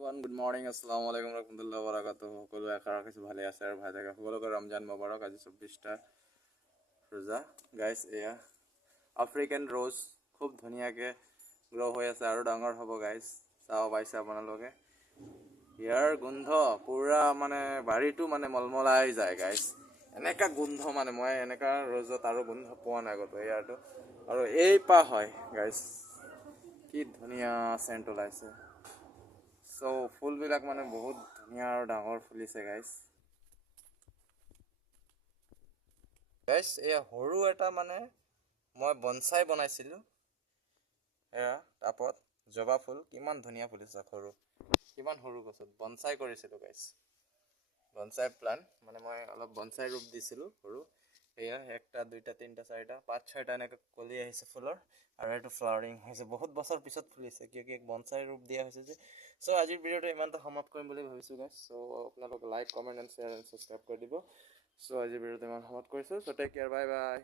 Everyone, good morning. Assalamu alaikum warahmatullahi wabarakatuh. সকলোৱে আশা ৰাখিছোঁ ভালে আছে আৰু ভালে থাকে। সকলোকে ৰমজান মোবাৰক। আজি 24টা ৰোজা গাইছ। এয়া আফ্ৰিকান ৰ'জ খুব ধুনীয়াকৈ গ্ৰ' হৈ আছে আৰু ডাঙৰ হ'ব গাইছ। চাব পাইছে আপোনালোকে। ইয়াৰ গোন্ধ পূৰা মানে বাৰীটো মানে মলমলাই যায় গাইছ। এনেকা গোন্ধ মানে মই এনেকা ৰ'জত আৰু গোন্ধ পোৱা নাই আগতে ইয়াৰটো। আৰু এই পা হয় গাইছ, কি ধুনীয়া চেণ্ট ওলাইছে। চ' ফুলবিলাক মানে বহুত ধুনীয়া আৰু ডাঙৰ ফুলিছে গাইছ। এয়া সৰু এটা মানে মই বনচাই বনাইছিলোঁ। এয়া টাপত জবা ফুল কিমান ধুনীয়া ফুলিছে, কিমান সৰু গছত বনচাই কৰিছিলোঁ গাইছ। বনচাই প্লান্ট মানে মই অলপ বনচাই ৰূপ দিছিলোঁ সৰু। এয়া 1টা 2টা 3টা 4টা 5-6টা এনেকৈ কলি আহিছে ফুলৰ। আৰু এইটো ফ্লাৱাৰিং হৈছে বহুত বছৰ পিছত ফুলিছে, কিয় কি বনচাই ৰূপ দিয়া হৈছে যে। চ' আজিৰ ভিডিঅ'টো ইমানটা সমাপ্ত কৰিম বুলি ভাবিছোঁ গাইছ। চ' আপোনালোকে like, comment and share and subscribe কৰি দিব। চ' আজিৰ ভিডিঅ'টো ইমান সমাপ্ত কৰিছোঁ। চ' টেক কেয়াৰ, বাই বাই।